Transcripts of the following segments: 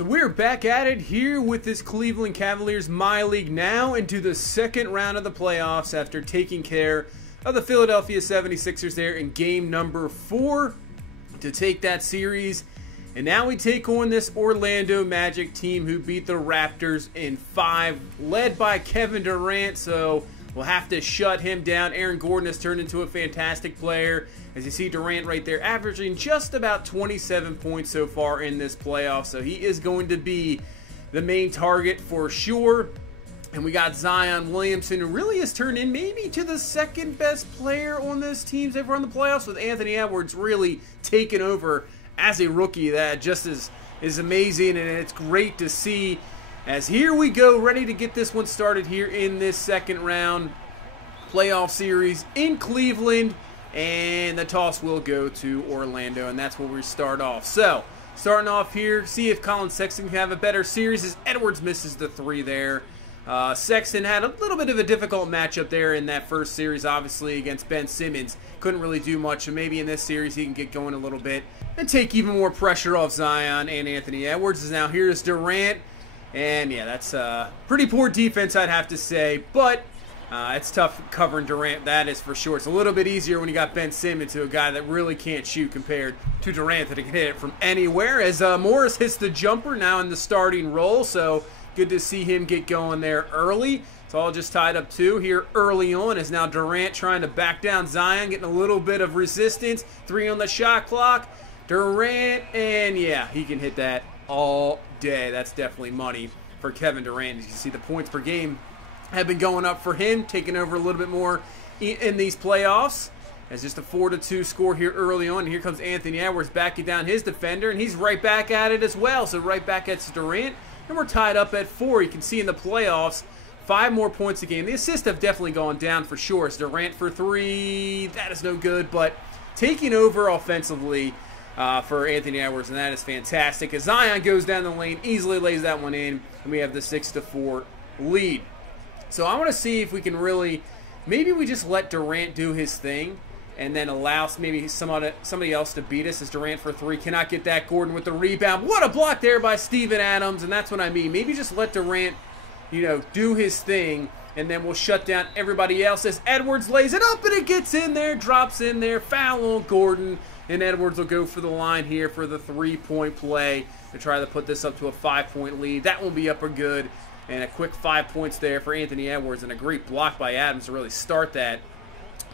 So we're back at it here with this Cleveland Cavaliers Myleague, now into the second round of the playoffs after taking care of the Philadelphia 76ers there in game number 4 to take that series. And now we take on this Orlando Magic team who beat the Raptors in 5, led by Kevin Durant, so we'll have to shut him down. Aaron Gordon has turned into a fantastic player. As you see, Durant right there averaging just about 27 points so far in this playoff. So he is going to be the main target for sure. And we got Zion Williamson, who really has turned in maybe to the second best player on this team so far in the playoffs, with Anthony Edwards really taking over as a rookie. That just is amazing, and it's great to see. As here we go, ready to get this one started here in this second round playoff series in Cleveland. And the toss will go to Orlando, and that's where we start off. So, starting off here, see if Colin Sexton can have a better series as Edwards misses the 3 there. Sexton had a little bit of a difficult matchup there in that first series, obviously, against Ben Simmons. Couldn't really do much, so maybe in this series he can get going a little bit and take even more pressure off Zion and Anthony Edwards. Now here's Durant, and yeah, that's pretty poor defense, I'd have to say, but it's tough covering Durant, that is for sure. It's a little bit easier when you got Ben Simmons, to a guy that really can't shoot, compared to Durant that can hit it from anywhere. As Morris hits the jumper now in the starting role, so good to see him get going there early. It's all just tied up 2 here early on, as now Durant trying to back down Zion, getting a little bit of resistance. 3 on the shot clock. Durant, and yeah, he can hit that all day. That's definitely money for Kevin Durant. As you can see, the points per game have been going up for him, taking over a little bit more in these playoffs. As just a 4-2 score here early on. And here comes Anthony Edwards backing down his defender, and he's right back at it as well. So right back at Durant, and we're tied up at 4. You can see in the playoffs, 5 more points a game. The assists have definitely gone down for sure. It's Durant for 3. That is no good, but taking over offensively for Anthony Edwards, and that is fantastic. As Zion goes down the lane, easily lays that one in, and we have the 6-4 lead. So I want to see if we can really, maybe we just let Durant do his thing and then allow maybe somebody else to beat us. As Durant for 3, cannot get that. Gordon with the rebound. What a block there by Steven Adams, and that's what I mean. Maybe just let Durant, do his thing, and then we'll shut down everybody else. As Edwards lays it up, and it gets in there, drops in there, foul on Gordon, and Edwards will go for the line here for the 3-point play to try to put this up to a 5-point lead. That will be up or good. And a quick 5 points there for Anthony Edwards, and a great block by Adams to really start that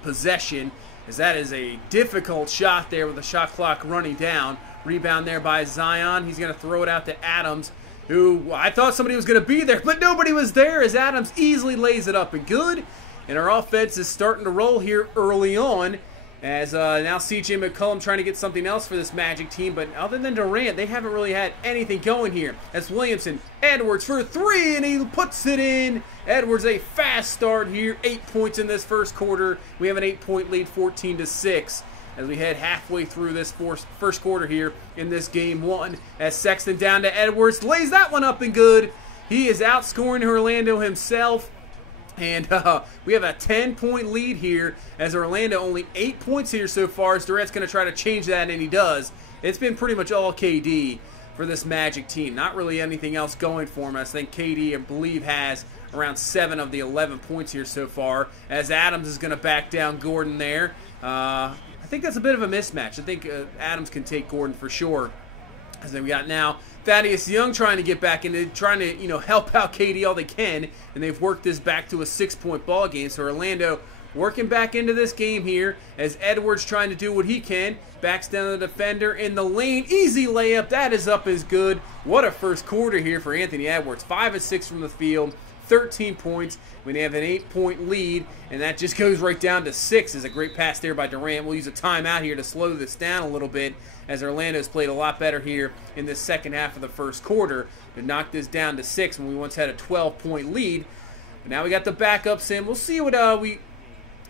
possession, as that is a difficult shot there with the shot clock running down. Rebound there by Zion. He's going to throw it out to Adams, who I thought somebody was going to be there, but nobody was there, as Adams easily lays it up and good. And our offense is starting to roll here early on, as now C.J. McCollum trying to get something else for this Magic team. But other than Durant, they haven't really had anything going here. As Williamson, Edwards for 3, and he puts it in. Edwards, a fast start here. 8 points in this first quarter. We have an 8-point lead, 14-6. As we head halfway through this first quarter here in this game 1. As Sexton down to Edwards, lays that one up and good. He is outscoring Orlando himself. And we have a 10-point lead here, as Orlando only 8 points here so far, as Durant's going to try to change that, and he does. It's been pretty much all KD for this Magic team. Not really anything else going for him. I think KD, I believe, has around 7 of the 11 points here so far, as Adams is going to back down Gordon there. I think that's a bit of a mismatch. I think Adams can take Gordon for sure. As then we got now Thaddeus Young trying to get back into, trying to help out KD all they can, and they've worked this back to a 6-point ball game. So Orlando working back into this game here, as Edwards trying to do what he can, backs down the defender in the lane, easy layup. That is up as good. What a first quarter here for Anthony Edwards. 5 of 6 from the field, 13 points. We have an 8-point lead, and that just goes right down to 6. Is a great pass there by Durant. We'll use a timeout here to slow this down a little bit, as Orlando's played a lot better here in this second half of the first quarter to knock this down to 6 when we once had a 12-point lead. But now we got the backups in. We'll see what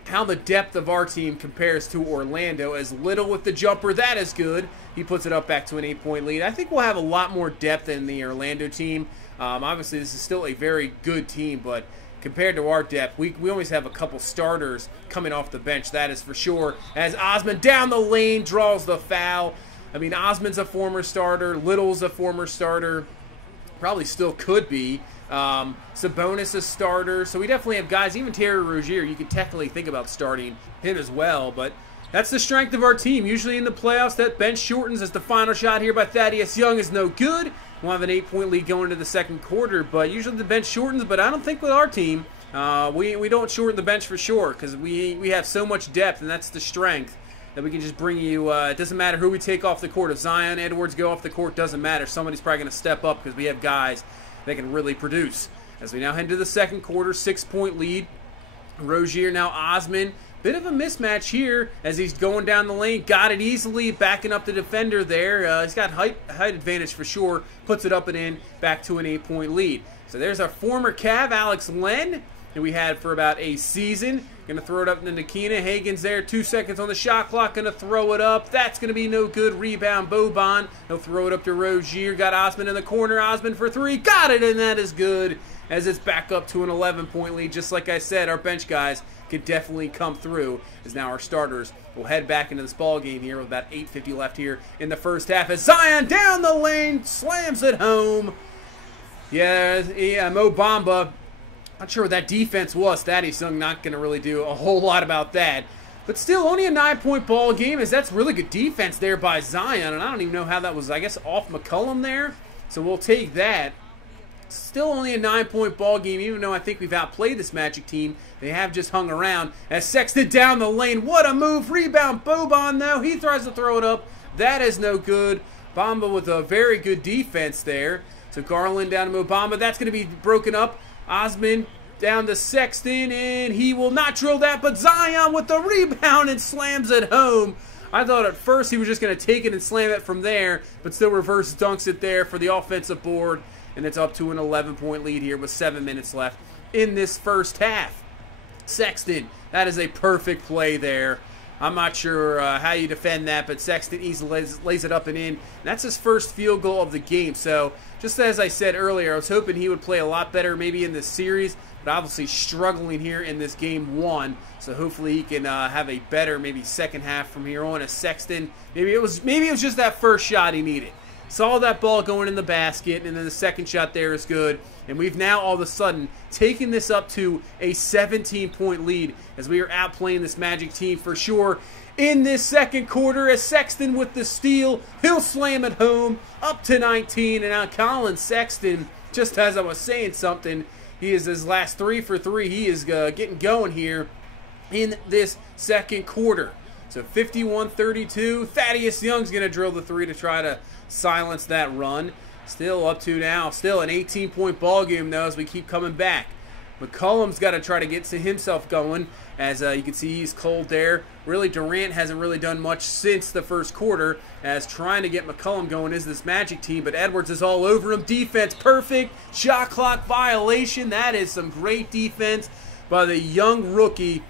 how the depth of our team compares to Orlando. As Little with the jumper, that is good. He puts it up back to an 8-point lead. I think we'll have a lot more depth in the Orlando team. Obviously, this is still a very good team, but compared to our depth, we always have a couple starters coming off the bench, that is for sure. As Osman down the lane draws the foul. I mean, Osman's a former starter. Little's a former starter. Probably still could be. Sabonis a starter, so we definitely have guys. Even Terry Rozier, you could technically think about starting him as well, but that's the strength of our team. Usually in the playoffs, that bench shortens as the final shot here by Thaddeus Young is no good. We'll have an 8-point lead going into the second quarter, but usually the bench shortens, but I don't think with our team, we don't shorten the bench for sure, because we have so much depth, and that's the strength, that we can just bring you, it doesn't matter who we take off the court. If Zion, Edwards go off the court, doesn't matter. Somebody's probably going to step up because we have guys that can really produce. As we now head to the second quarter, 6-point lead. Rozier, now Osman. Bit of a mismatch here as he's going down the lane. Got it easily, backing up the defender there. He's got height advantage for sure. Puts it up and in, back to an 8-point lead. So there's our former Cav, Alex Len, that we had for about a season. Going to throw it up to Nikina. Hagen's there, 2 seconds on the shot clock. Going to throw it up. That's going to be no good. Rebound, Boban. He'll throw it up to Rozier. Got Osman in the corner. Osman for 3. Got it, and that is good as it's back up to an 11-point lead. Just like I said, our bench guys could definitely come through, as now our starters will head back into this ball game here with about 8:50 left here in the first half as Zion down the lane, slams it home. Yeah, Mo Bamba. Not sure what that defense was. Thaddeus Young not going to really do a whole lot about that. But still, only a 9-point ball game, as that's really good defense there by Zion. And I don't even know how that was, I guess, off McCollum there. So we'll take that. Still only a 9-point ball game, even though I think we've outplayed this Magic team. They have just hung around. As Sexton down the lane. What a move. Rebound. Boban, though. He tries to throw it up. That is no good. Bamba with a very good defense there. So Garland down to Bamba. That's going to be broken up. Osman down to Sexton, and he will not drill that, but Zion with the rebound and slams it home. I thought at first he was just going to take it and slam it from there, but still reverse dunks it there for the offensive board, and it's up to an 11-point lead here with 7 minutes left in this first half. Sexton, that is a perfect play there. I'm not sure how you defend that, but Sexton easily lays it up and in. And that's his first field goal of the game. So, just as I said earlier, I was hoping he would play a lot better maybe in this series, but obviously struggling here in this game 1. So hopefully he can have a better maybe second half from here on as Sexton. Maybe it was just that first shot he needed. Saw that ball going in the basket, and then the second shot there is good. And we've now all of a sudden taken this up to a 17-point lead as we are outplaying this Magic team for sure. In this second quarter, as Sexton with the steal, he'll slam it home, up to 19. And now Colin Sexton, just as I was saying something, he is his last 3 for 3. He is getting going here in this second quarter. So 51-32. Thaddeus Young's going to drill the 3 to try to silence that run. Still up to now, still an 18-point ball game though as we keep coming back. McCollum's got to try to get himself going, as you can see he's cold there. Really, Durant hasn't really done much since the first quarter, as trying to get McCollum going is this Magic team, but Edwards is all over him. Defense perfect, shot clock violation. That is some great defense by the young rookie,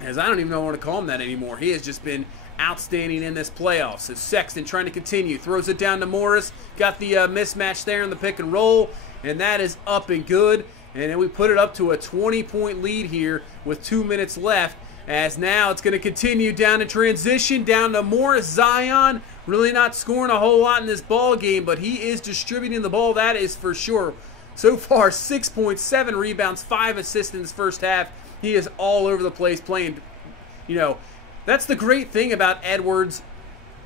as I don't even know what to call him that anymore. He has just been outstanding in this playoffs. So Sexton trying to continue, throws it down to Morris, got the mismatch there in the pick and roll, and that is up and good. And then we put it up to a 20-point lead here with 2 minutes left, as now it's going to continue down to transition, down to Morris. Zion really not scoring a whole lot in this ball game, but he is distributing the ball, that is for sure. So far, 6.7 rebounds, 5 assists in this first half. He is all over the place playing, that's the great thing about Edwards.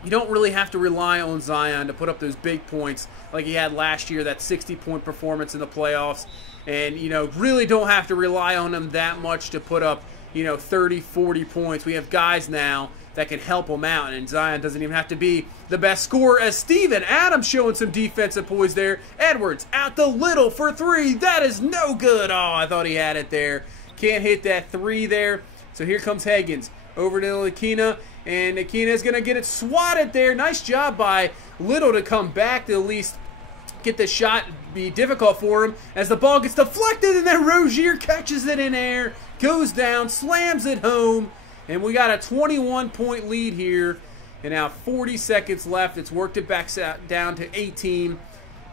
You don't really have to rely on Zion to put up those big points like he had last year, that 60-point performance in the playoffs. And, really don't have to rely on him that much to put up, 30, 40 points. We have guys now that can help him out, and Zion doesn't even have to be the best scorer, as Steven Adams showing some defensive poise there. Edwards out the little for 3. That is no good. Oh, I thought he had it there. Can't hit that 3 there. So here comes Higgins over to Nikina, and Nikina is going to get it swatted there. Nice job by Little to come back to at least get the shot be difficult for him, as the ball gets deflected, and then Rozier catches it in air, goes down, slams it home, and we got a 21-point lead here, and now 40 seconds left. It's worked it back down to 18,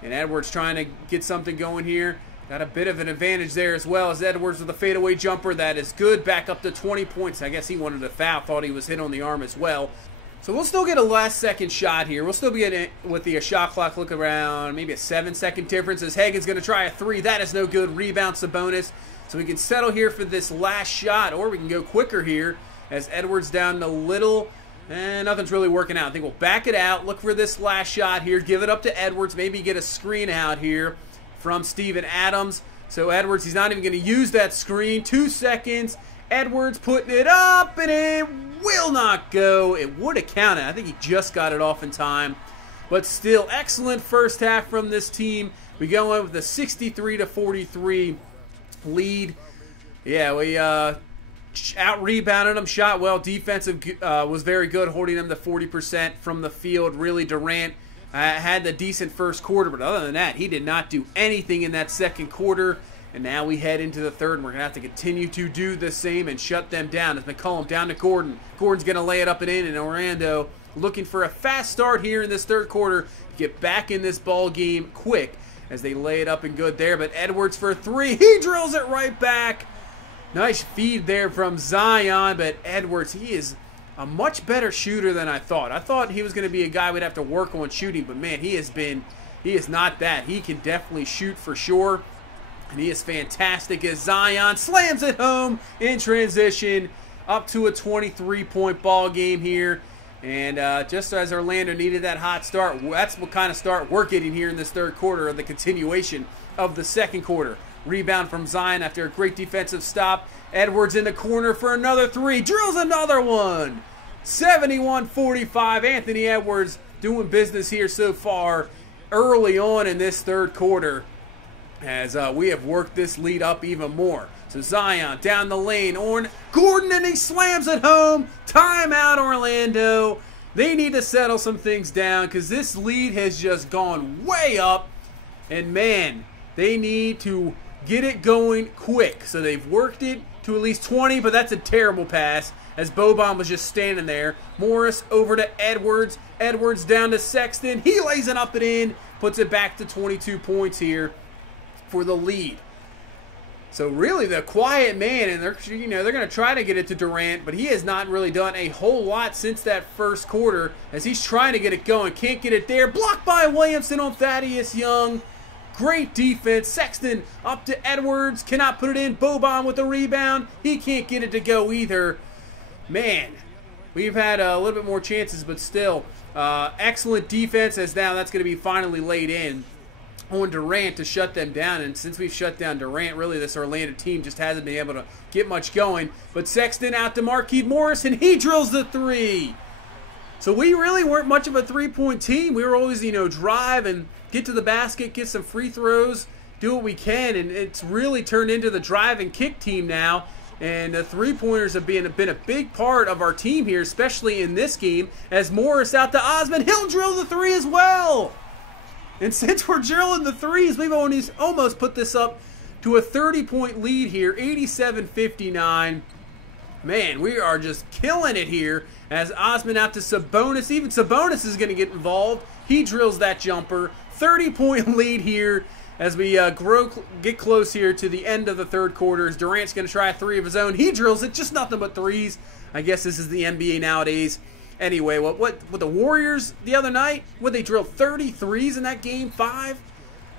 and Edwards trying to get something going here. Got a bit of an advantage there as well, as Edwards with a fadeaway jumper. That is good. Back up to 20 points. I guess he wanted a foul. Thought he was hit on the arm as well. So we'll still get a last second shot here. We'll still be getting it with the shot clock look around maybe a 7-second difference as Hagen's going to try a 3. That is no good. Rebound Sabonis. So we can settle here for this last shot, or we can go quicker here as Edwards down to Little. And nothing's really working out. I think we'll back it out. Look for this last shot here. Give it up to Edwards. Maybe get a screen out here from Steven Adams. So Edwards, he's not even going to use that screen. 2 seconds. Edwards putting it up, and it will not go. It would have counted. I think he just got it off in time. But still, excellent first half from this team. We go in with a 63-43 lead. Yeah, we out-rebounded them, shot well. Defensive was very good, holding them to 40% from the field. Really, Durant had the decent first quarter, but other than that, he did not do anything in that second quarter. And now we head into the third, and we're going to have to continue to do the same and shut them down. As McCollum down to Gordon. Gordon's going to lay it up and in, and Orlando looking for a fast start here in this third quarter to get back in this ball game quick as they lay it up and good there. But Edwards for 3. He drills it right back. Nice feed there from Zion, but Edwards, he is a much better shooter than I thought. I thought he was going to be a guy we'd have to work on shooting, but man, he is not that. He can definitely shoot for sure. And he is fantastic as Zion slams it home in transition up to a 23-point ball game here. And just as Orlando needed that hot start, that's what kind of start we're getting here in this third quarter, of the continuation of the second quarter. Rebound from Zion after a great defensive stop. Edwards in the corner for another 3. Drills another one. 71-45. Anthony Edwards doing business here so far early on in this third quarter, as we have worked this lead up even more. So Zion down the lane on Gordon, and he slams it home. Timeout, Orlando. They need to settle some things down because this lead has just gone way up. And man, they need to get it going quick. So they've worked it to at least 20, but that's a terrible pass as Boban was just standing there. Morris over to Edwards. Edwards down to Sexton. He lays it up and in, puts it back to 22 points here for the lead. So really the quiet man, and they're going to try to get it to Durant, but he has not really done a whole lot since that first quarter as he's trying to get it going. Can't get it there. Blocked by Williamson on Thaddeus Young. Great defense. Sexton up to Edwards. Cannot put it in. Boban with the rebound. He can't get it to go either. Man, we've had a little bit more chances, but still excellent defense, as now that's going to be finally laid in on Durant to shut them down. And since we've shut down Durant, really this Orlando team just hasn't been able to get much going. But Sexton out to Markieff Morris, and he drills the 3. So we really weren't much of a three-point team. We were always, drive and get to the basket, get some free throws, do what we can, and it's really turned into the drive and kick team now. And the three-pointers have been a big part of our team here, especially in this game, as Morris out to Osman. He'll drill the 3 as well. And since we're drilling the 3s, we've almost put this up to a 30-point lead here, 87-59. Man, we are just killing it here as Osman out to Sabonis. Even Sabonis is going to get involved. He drills that jumper. 30-point lead here as we get close here to the end of the third quarter. As Durant's going to try a 3 of his own. He drills it, just nothing but 3s. I guess this is the NBA nowadays. Anyway, what the Warriors the other night, they drilled 33s in that game 5?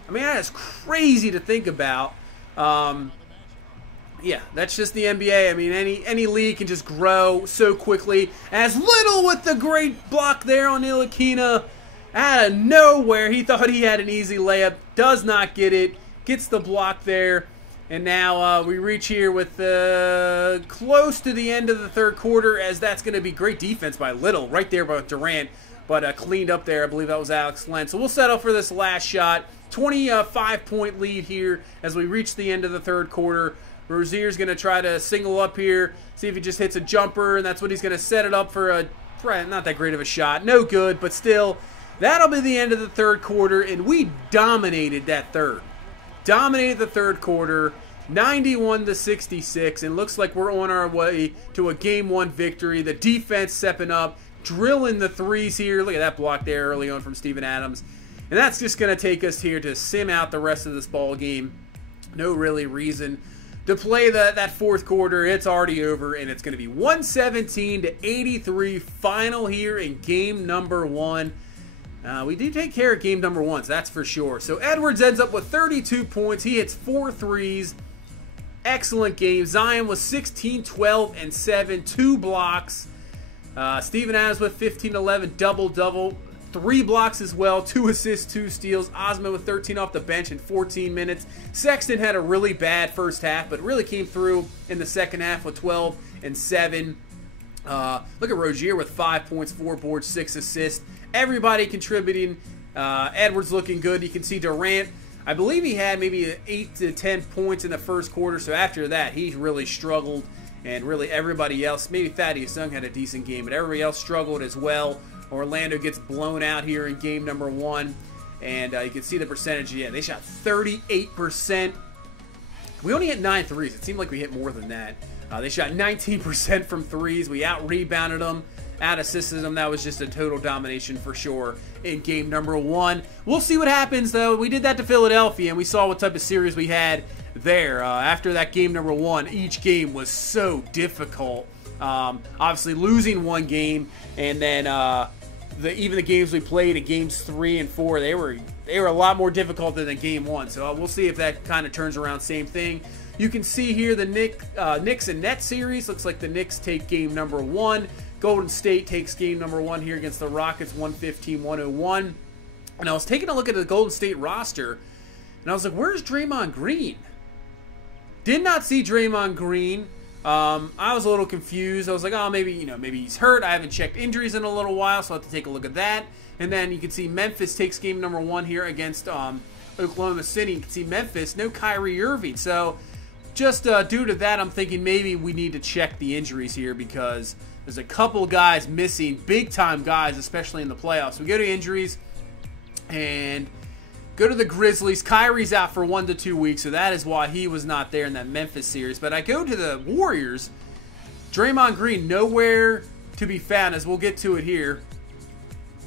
I mean, that is crazy to think about. Yeah, that's just the NBA. I mean, any league can just grow so quickly. As Little with the great block there on Ntilikina. Out of nowhere, he thought he had an easy layup. Does not get it. Gets the block there. And now we reach here with close to the end of the third quarter, as that's going to be great defense by Little right there by Durant, but cleaned up there. I believe that was Alex Len. So we'll settle for this last shot. 25-point lead here as we reach the end of the third quarter. Rozier's going to try to single up here, see if he just hits a jumper, and that's what he's going to set it up for a not that great of a shot. No good, but still, that'll be the end of the third quarter, and we dominated that third. Dominated the third quarter, 91-66, and looks like we're on our way to a Game 1 victory. The defense stepping up, drilling the 3s here. Look at that block there early on from Steven Adams. And that's just going to take us here to sim out the rest of this ball game. No really reason to play that fourth quarter. It's already over, and it's going to be 117-83 final here in game number 1. We do take care of game number 1, so that's for sure. So Edwards ends up with 32 points. He hits 4 threes. Excellent game. Zion was 16, 12, and 7. 2 blocks. Steven Adams with 15, 11, double-double. 3 blocks as well. 2 assists, 2 steals. Osman with 13 off the bench in 14 minutes. Sexton had a really bad first half, but really came through in the second half with 12 and 7. Look at Rozier with 5 points, 4 boards, 6 assists. Everybody contributing. Edwards looking good. You can see Durant, I believe he had maybe 8 to 10 points in the first quarter. So after that, he really struggled. And really everybody else, maybe Thaddeus Young had a decent game, but everybody else struggled as well. Orlando gets blown out here in game number 1. And you can see the percentage. Yeah, they shot 38%. We only hit 9 threes. It seemed like we hit more than that. They shot 19% from threes. We out-rebounded them, out-assisted them. That was just a total domination for sure in game number 1. We'll see what happens, though. We did that to Philadelphia, and we saw what type of series we had there. After that game number 1, each game was so difficult. Obviously, losing one game, and then even the games we played in games 3 and 4, they were a lot more difficult than game 1. So we'll see if that kind of turns around. Same thing. You can see here the Knicks and Nets series. Looks like the Knicks take game number 1. Golden State takes game number 1 here against the Rockets, 115-101. And I was taking a look at the Golden State roster, and I was like, where's Draymond Green? Did not see Draymond Green. I was a little confused. I was like, oh, maybe he's hurt. I haven't checked injuries in a little while, so I'll have to take a look at that. And then you can see Memphis takes game number 1 here against Oklahoma City. You can see Memphis, no Kyrie Irving. So just due to that, I'm thinking maybe we need to check the injuries here because there's a couple guys missing, big-time guys, especially in the playoffs. We go to injuries and go to the Grizzlies. Kyrie's out for 1 to 2 weeks, so that is why he was not there in that Memphis series. But I go to the Warriors. Draymond Green, nowhere to be found, as we'll get to it here.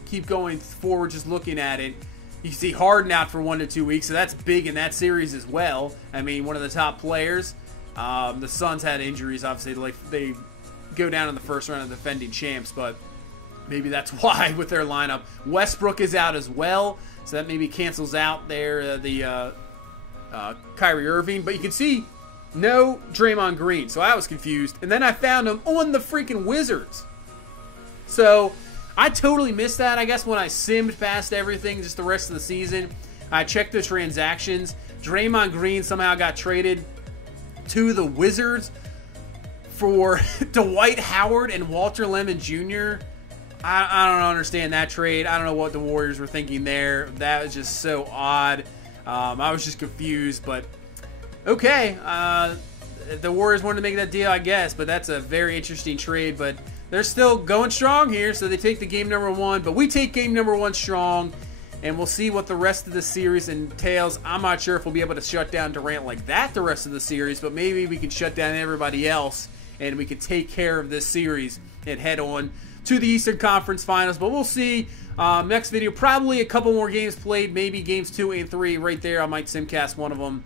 Keep going forward, just looking at it. You see Harden out for 1 to 2 weeks, so that's big in that series as well. I mean, one of the top players. The Suns had injuries, obviously. They go down in the first round of defending champs, but maybe that's why with their lineup. Westbrook is out as well, so that maybe cancels out there the Kyrie Irving. But you can see no Draymond Green, so I was confused. And then I found him on the freaking Wizards. So I totally missed that, I guess, when I simmed past everything just the rest of the season. I checked the transactions. Draymond Green somehow got traded to the Wizards for Dwight Howard and Walter Lemon Jr. I don't understand that trade. I don't know what the Warriors were thinking there. That was just so odd. I was just confused, but okay. The Warriors wanted to make that deal, I guess, but that's a very interesting trade. But they're still going strong here, so they take the game number 1. But we take game number 1 strong, and we'll see what the rest of the series entails. I'm not sure if we'll be able to shut down Durant like that the rest of the series, but maybe we can shut down everybody else, and we can take care of this series and head on to the Eastern Conference Finals. But we'll see. Next video, probably a couple more games played, maybe games 2 and 3 right there. I might simcast one of them,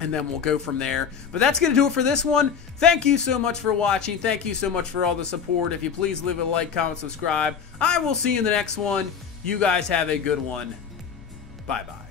and then we'll go from there. But that's going to do it for this one. Thank you so much for watching. Thank you so much for all the support. If you please leave a like, comment, subscribe. I will see you in the next one. You guys have a good one. Bye-bye.